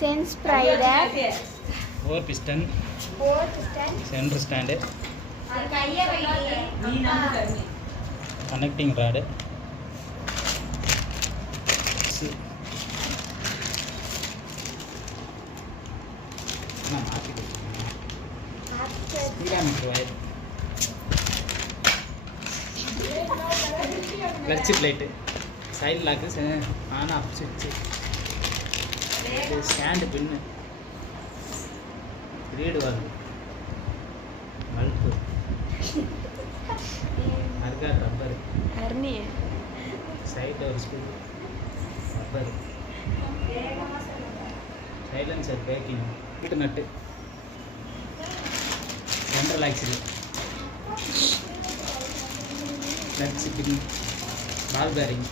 Sense Pride. 4 piston. Center stand. Connecting rod. Speedometer wire. Clutch plate. Side lock on off switch. Stand pin. Read valve. Bulb. Arga rubber. Hernia. Side door screw. Rubber. Silencer packing. Put nut. Central axle. Clutch pin. Ball bearing.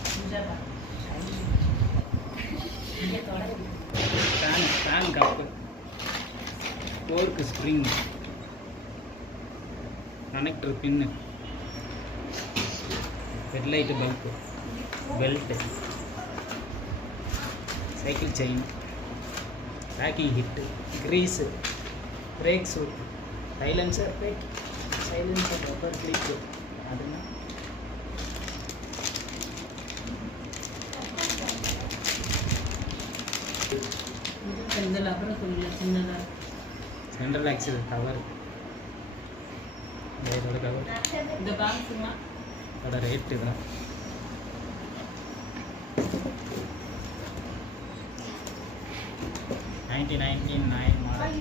Fan cup. Torque spring. Connector pin. Headlight bulb. Belt. Cycle chain. Packing hit. Grease. Brake suit. Silencer plate. Silencer rubber clip. Adana. Central axle cover. cover. The box rate 1999 model.